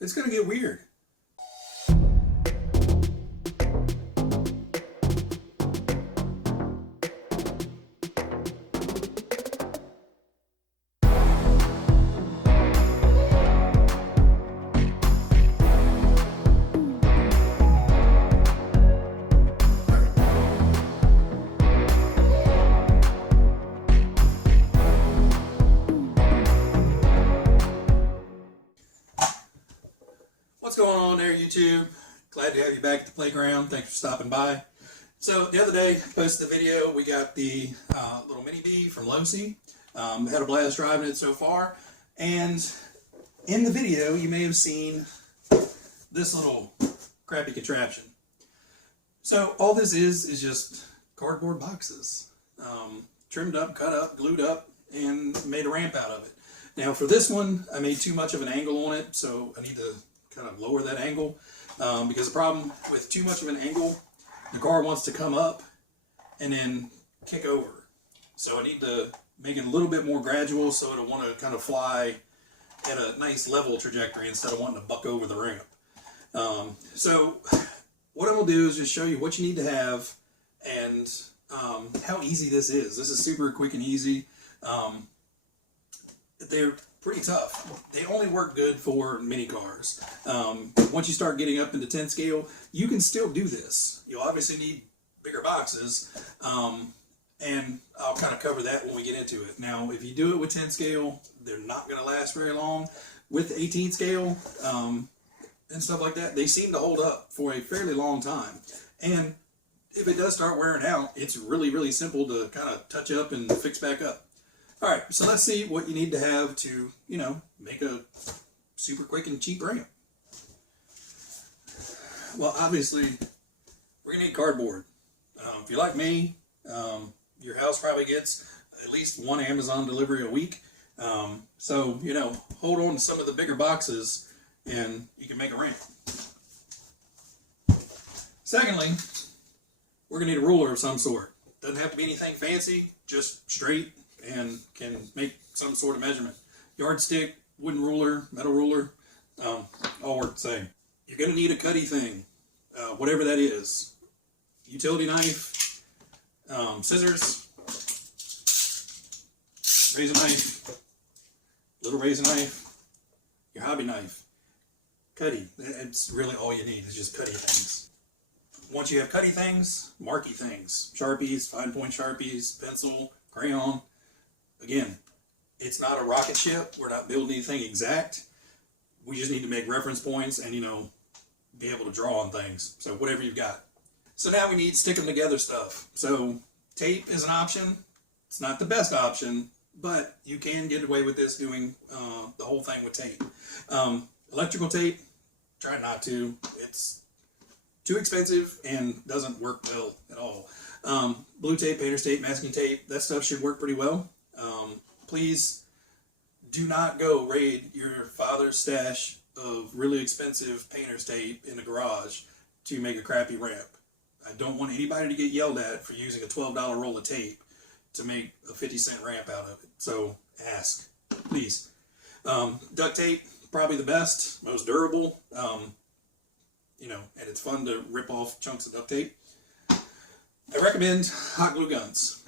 it's going to get weird. What's going on there, YouTube? Glad to have you back at the playground. Thanks for stopping by. So the other day, I posted the video. We got the little mini bee from Losi. Had a blast driving it so far. And in the video, you may have seen this little crappy contraption. So all this is just cardboard boxes. Trimmed up, cut up, glued up, and made a ramp out of it. Now for this one, I made too much of an angle on it, so I need to kind of lower that angle, because the problem with too much of an angle, the car wants to come up and then kick over. So I need to make it a little bit more gradual so it'll want to kind of fly at a nice level trajectory instead of wanting to buck over the ramp. So what I'm going to do is just show you what you need to have and how easy this is. This is super quick and easy. They're pretty tough. They only work good for mini cars. Once you start getting up into 10 scale, you can still do this. You'll obviously need bigger boxes, and I'll kind of cover that when we get into it. Now, if you do it with 10 scale, they're not going to last very long. With 18 scale and stuff like that, they seem to hold up for a fairly long time. And if it does start wearing out, it's really, really simple to kind of touch up and fix back up. All right, so let's see what you need to have to, make a super quick and cheap ramp. Well, obviously, we're going to need cardboard. If you're like me, your house probably gets at least one Amazon delivery a week. So, hold on to some of the bigger boxes and you can make a ramp. Secondly, we're going to need a ruler of some sort. Doesn't have to be anything fancy, just straight, and can make some sort of measurement. Yardstick, wooden ruler, metal ruler, all work the same. You're going to need a cutty thing, whatever that is. Utility knife, scissors, razor knife, little razor knife, your hobby knife, cutty. That's really all you need is just cutty things. Once you have cutty things, marky things, Sharpies, fine point Sharpies, pencil, crayon. Again, it's not a rocket ship. We're not building anything exact. We just need to make reference points and, be able to draw on things. So whatever you've got. So now we need stick them together stuff. So tape is an option. It's not the best option, but you can get away with this doing the whole thing with tape. Electrical tape, try not to. It's too expensive and doesn't work well at all. Blue tape, painter's tape, masking tape, that stuff should work pretty well. Please do not go raid your father's stash of really expensive painter's tape in the garage to make a crappy ramp. I don't want anybody to get yelled at for using a $12 roll of tape to make a 50-cent ramp out of it. So ask, please. Duct tape, probably the best, most durable, and it's fun to rip off chunks of duct tape. I recommend hot glue guns.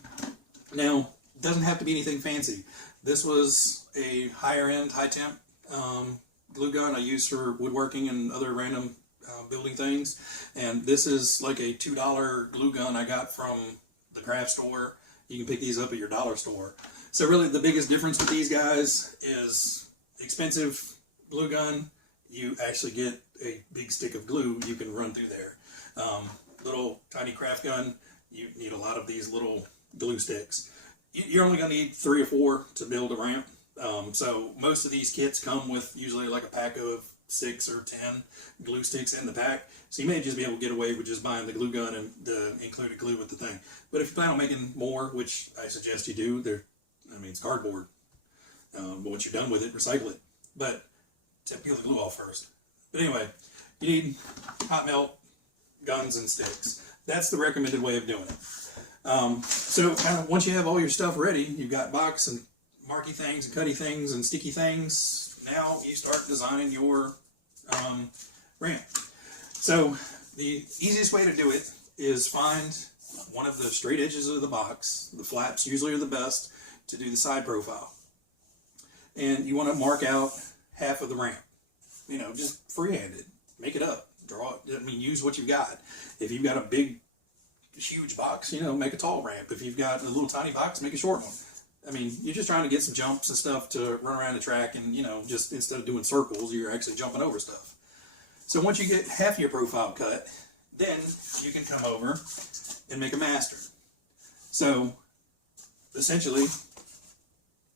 Now, it doesn't have to be anything fancy. This was a higher end, high temp glue gun I use for woodworking and other random building things. And this is like a $2 glue gun I got from the craft store. You can pick these up at your dollar store. So really the biggest difference with these guys is expensive glue gun. You actually get a big stick of glue you can run through there. Little tiny craft gun, you need a lot of these little glue sticks. You're only going to need 3 or 4 to build a ramp. So most of these kits come with usually like a pack of 6 or 10 glue sticks in the pack. So you may just be able to get away with just buying the glue gun and the included glue with the thing. But if you plan on making more, which I suggest you do, it's cardboard. But once you're done with it, recycle it. But to peel the glue off first. But anyway, you need hot melt guns and sticks. That's the recommended way of doing it. So kind of once you have all your stuff ready, you've got box and marky things and cutty things and sticky things. Now you start designing your ramp. So the easiest way to do it is find one of the straight edges of the box. The flaps usually are the best to do the side profile. And you want to mark out half of the ramp. You know, just freehanded. Make it up. Draw it. I mean, use what you've got. If you've got a big, huge box, you know, make a tall ramp. If you've got a little tiny box, make a short one. I mean, you're just trying to get some jumps and stuff to run around the track, and, you know, just instead of doing circles, you're actually jumping over stuff. So once you get half your profile cut, then you can come over and make a master. So essentially,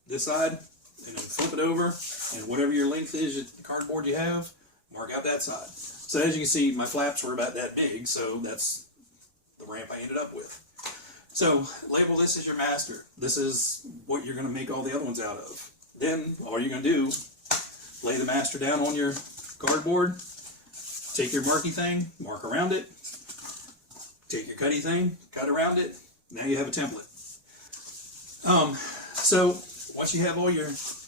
this side, and then flip it over, and whatever your length is, the cardboard you have, mark out that side. So as you can see, my flaps were about that big, so that's the ramp I ended up with. So label this as your master. This is what you're going to make all the other ones out of. Then all you're going to do, lay the master down on your cardboard, take your marky thing, mark around it, take your cutty thing, cut around it. Now you have a template. So once you have all your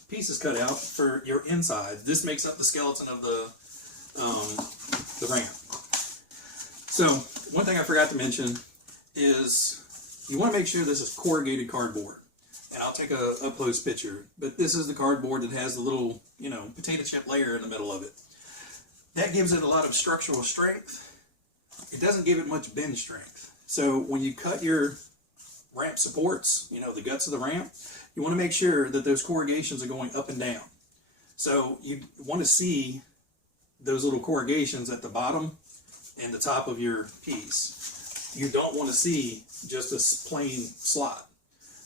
pieces cut out for your inside, this makes up the skeleton of the ramp. So one thing I forgot to mention is you want to make sure this is corrugated cardboard. And I'll take a up-close picture. But this is the cardboard that has the little, you know, potato chip layer in the middle of it. That gives it a lot of structural strength. It doesn't give it much bend strength. So when you cut your ramp supports, you know, the guts of the ramp, you want to make sure that those corrugations are going up and down. So you want to see those little corrugations at the bottom and the top of your piece. You don't want to see just a plain slot.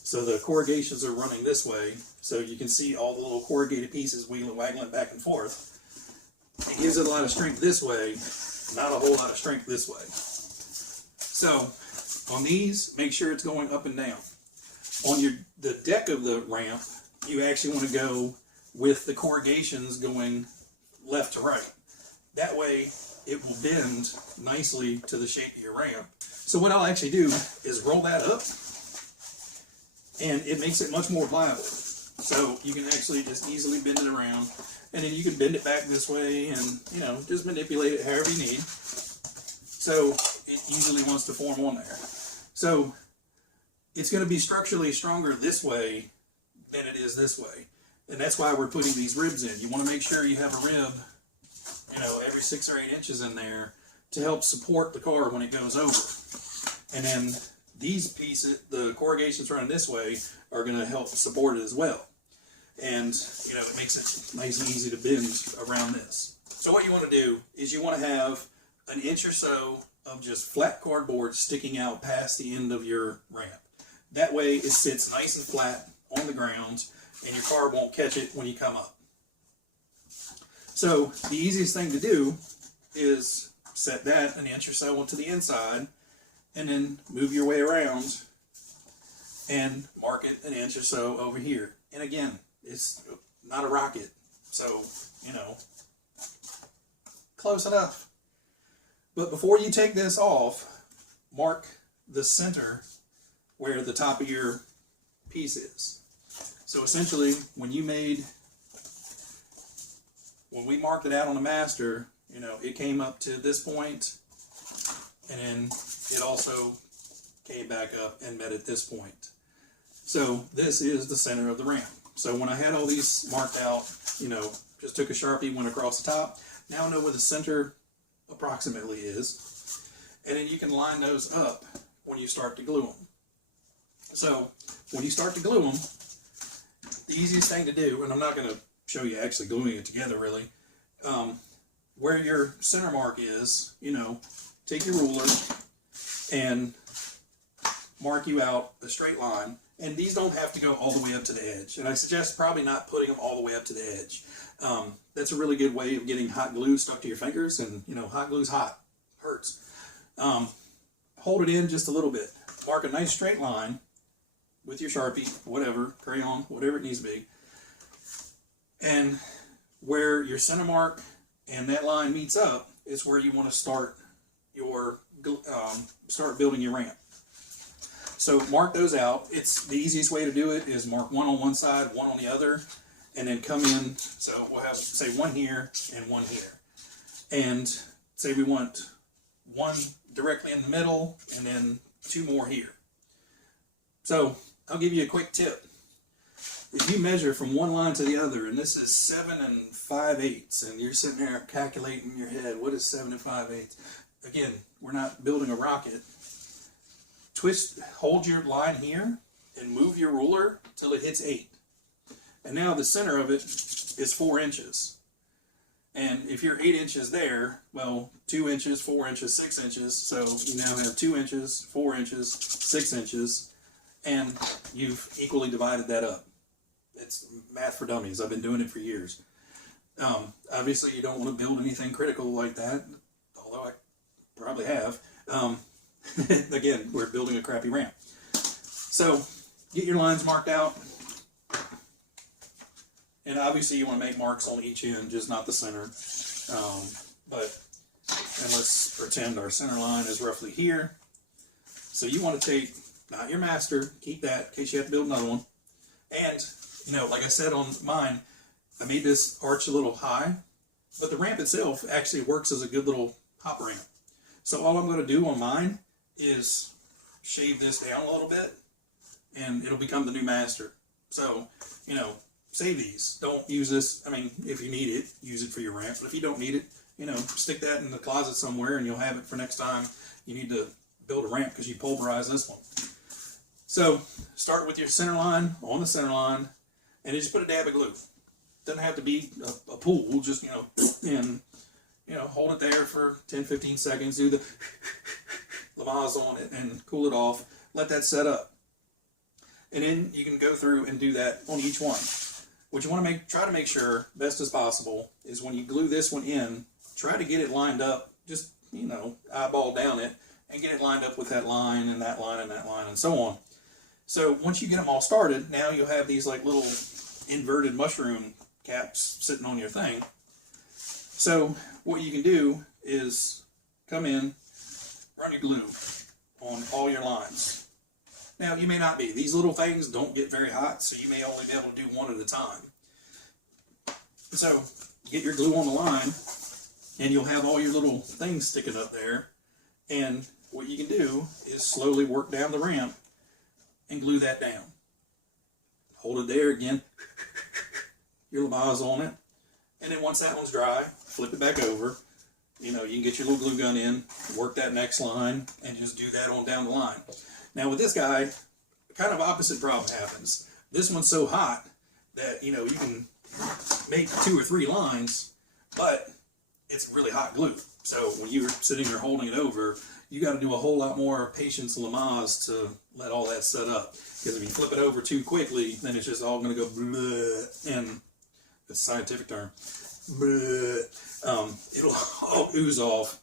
So the corrugations are running this way, so you can see all the little corrugated pieces waggling back and forth. It gives it a lot of strength this way, not a whole lot of strength this way. So on these, make sure it's going up and down. On the deck of the ramp, you actually want to go with the corrugations going left to right. That way it will bend nicely to the shape of your ramp. So what I'll actually do is roll that up, and it makes it much more pliable. So you can actually just easily bend it around, and then you can bend it back this way and, you know, just manipulate it however you need. So it easily wants to form on there. So it's going to be structurally stronger this way than it is this way. And that's why we're putting these ribs in. You want to make sure you have a rib, you know, every 6 or 8 inches in there to help support the car when it goes over. And then these pieces, the corrugations running this way, are going to help support it as well. And, you know, it makes it nice and easy to bend around this. So what you want to do is you want to have an inch or so of just flat cardboard sticking out past the end of your ramp. That way it sits nice and flat on the ground, and your car won't catch it when you come up. So the easiest thing to do is set that an inch or so onto the inside, and then move your way around and mark it an inch or so over here. And again, it's not a rocket, so, you know, close enough. But before you take this off, mark the center where the top of your piece is. So essentially, when we marked it out on the master, you know, it came up to this point, and then it also came back up and met at this point. So this is the center of the ramp. So when I had all these marked out, you know, just took a Sharpie, went across the top. Now I know where the center approximately is. And then you can line those up when you start to glue them. So when you start to glue them, the easiest thing to do, and I'm not going to show you actually gluing it together really, where your center mark is, you know, take your ruler and mark you out a straight line. And these don't have to go all the way up to the edge. And I suggest probably not putting them all the way up to the edge. That's a really good way of getting hot glue stuck to your fingers. And, you know, hot glue's hot. Hurts. Hold it in just a little bit. Mark a nice straight line with your Sharpie, whatever, crayon, whatever it needs to be. And where your center mark and that line meets up is where you want to start your start building your ramp. So mark those out. It's the easiest way to do it is mark one on one side, one on the other, and then come in. So we'll have, say, one here and one here. And say we want one directly in the middle and then two more here. So I'll give you a quick tip. If you measure from one line to the other, and this is 7 5/8, and you're sitting there calculating in your head, what is 7 5/8? Again, we're not building a rocket. Hold your line here and move your ruler till it hits 8. And now the center of it is 4 inches. And if you're 8 inches there, well, 2 inches, 4 inches, 6 inches. So you now have 2 inches, 4 inches, 6 inches, and you've equally divided that up. It's math for dummies. I've been doing it for years. Obviously, you don't want to build anything critical like that, although I probably have. Again, we're building a crappy ramp. So get your lines marked out. And obviously you want to make marks on each end, just not the center. And let's pretend our center line is roughly here. So you want to take, not your master, keep that in case you have to build another one. And, you know, like I said on mine, I made this arch a little high, but the ramp itself actually works as a good little hop ramp. So all I'm going to do on mine is shave this down a little bit, and it'll become the new master. So, you know, save these. Don't use this. I mean, if you need it, use it for your ramp. But if you don't need it, you know, stick that in the closet somewhere and you'll have it for next time you need to build a ramp because you pulverize this one. So start with your center line on the center line and just put a dab of glue. Doesn't have to be a pool, just, you know, and, you know, hold it there for 10-15 seconds, do the Lamaze on it and cool it off. Let that set up. And then you can go through and do that on each one. What you want to try to make sure, best as possible, is when you glue this one in, try to get it lined up, just, you know, eyeball down it, and get it lined up with that line and that line and that line and so on. So once you get them all started, now you'll have these like little inverted mushroom caps sitting on your thing. So what you can do is come in, run your glue on all your lines. Now, you may not be. These little things don't get very hot, so you may only be able to do one at a time. So, get your glue on the line, and you'll have all your little things sticking up there. And what you can do is slowly work down the ramp and glue that down. Hold it there again, your Lamaze on it. And then once that one's dry, flip it back over. You know, you can get your little glue gun in, work that next line, and just do that on down the line. Now with this guy, kind of opposite problem happens. This one's so hot that, you know, you can make 2 or 3 lines, but it's really hot glue. So when you're sitting there holding it over, you got to do a whole lot more patience Lamaze to let all that set up. Because if you flip it over too quickly, then it's just all going to go bleh, and it's a scientific term. Bleh, it'll all ooze off,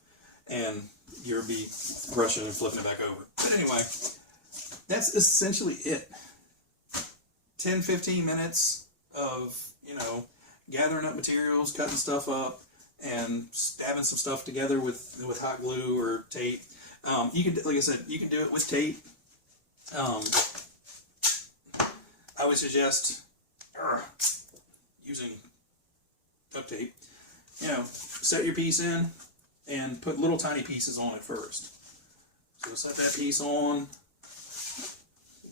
and you'll be brushing and flipping it back over. But anyway, that's essentially it. 10-15 minutes of, you know, gathering up materials, cutting stuff up, and stabbing some stuff together with hot glue or tape. You can, like I said, you can do it with tape. I would suggest using duct tape. You know, set your piece in and put little tiny pieces on it first. So set that piece on,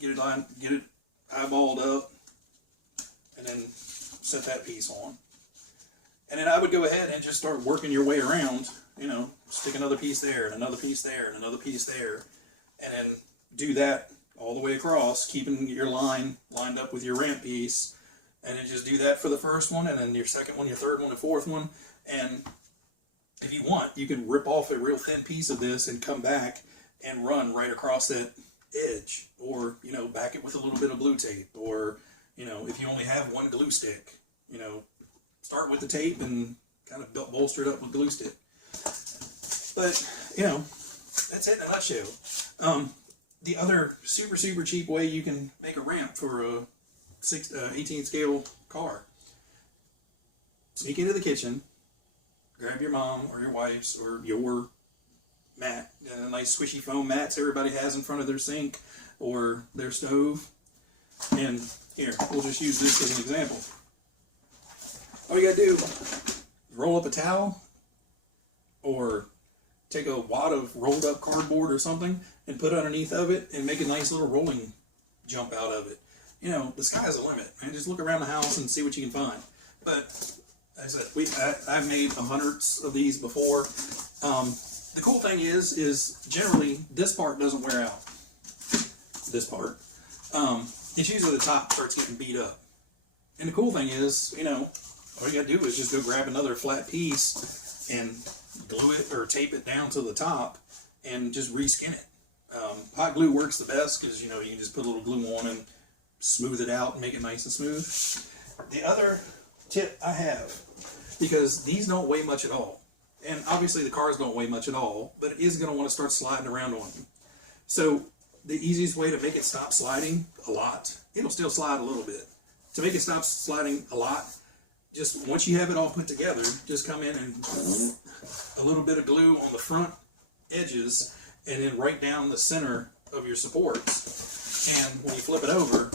get it eyeballed up, and then set that piece on. And then I would go ahead and just start working your way around, you know, stick another piece there, and another piece there, and another piece there, and then do that all the way across, keeping your line lined up with your ramp piece, and then just do that for the first one, and then your second one, your third one, and fourth one, and if you want, you can rip off a real thin piece of this and come back and run right across that edge, or, you know, back it with a little bit of blue tape, or, you know, if you only have one glue stick, you know, start with the tape and kind of bolster it up with glue stick. But, you know, that's it in a nutshell. The other super cheap way you can make a ramp for a 18 scale car: sneak into the kitchen, grab your mom or your wife's or your mat, nice squishy foam mats everybody has in front of their sink or their stove. And here, we'll just use this as an example. All you gotta do is roll up a towel, or take a wad of rolled up cardboard or something and put underneath of it and make a nice little rolling jump out of it. You know, the sky's the limit, man. Just look around the house and see what you can find. But as I said, I've made hundreds of these before. The cool thing is generally this part doesn't wear out. This part. It's usually the top starts getting beat up. And the cool thing is, you know, all you gotta do is just go grab another flat piece and glue it or tape it down to the top and just reskin it. Hot glue works the best because, you know, you can just put a little glue on and smooth it out and make it nice and smooth. The other tip I have, because these don't weigh much at all, and obviously the cars don't weigh much at all, but it is going to want to start sliding around on you. So the easiest way to make it stop sliding a lot, it'll still slide a little bit. To make it stop sliding a lot, just once you have it all put together, just come in and a little bit of glue on the front edges and then right down the center of your supports. And when you flip it over,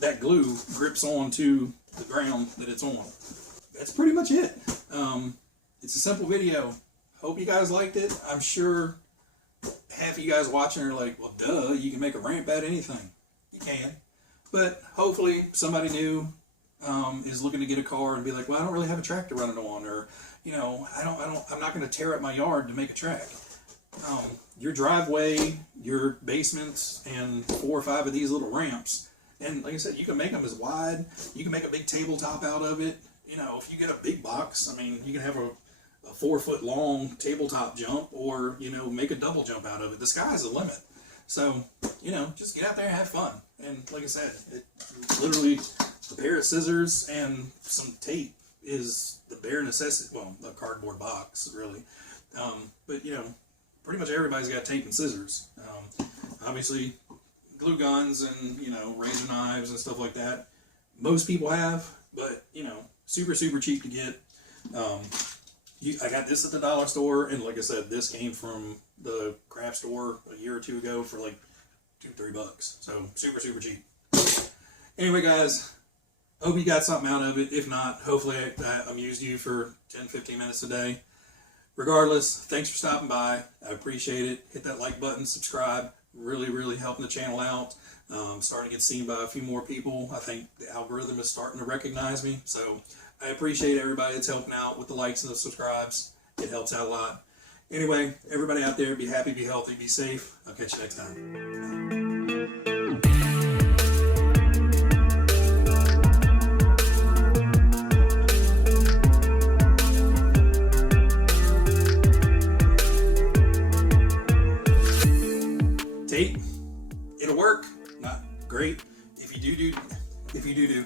that glue grips onto the ground that it's on. That's pretty much it. It's a simple video. Hope you guys liked it. I'm sure half of you guys watching are like, well, duh, you can make a ramp out of anything. You can. But hopefully somebody new is looking to get a car and be like, well, I don't really have a track to run it on, or, you know, I'm not going to tear up my yard to make a track. Your driveway, your basement, and 4 or 5 of these little ramps. And like I said, you can make them as wide. You can make a big tabletop out of it. You know, if you get a big box, I mean, you can have a 4-foot long tabletop jump, or, you know, make a double jump out of it. The sky's the limit. So, you know, just get out there and have fun. And like I said, it literally, a pair of scissors and some tape is the bare necessity. Well, a cardboard box, really. But, you know, pretty much everybody's got tape and scissors. Obviously, glue guns and, you know, razor knives and stuff like that. Most people have, but, you know, super cheap to get. I got this at the dollar store, and like I said, this came from the craft store a year or two ago for like $2-3. So super cheap. Anyway, guys, hope you got something out of it. If not, hopefully I amused you for 10-15 minutes a day. Regardless, thanks for stopping by. I appreciate it. Hit that like button, subscribe. Really helping the channel out. Starting to get seen by a few more people. I think the algorithm is starting to recognize me. So I appreciate everybody that's helping out with the likes and the subscribes. It helps out a lot. Anyway, everybody out there, be happy, be healthy, be safe. I'll catch you next time. Tape, it'll work. Not great. If you do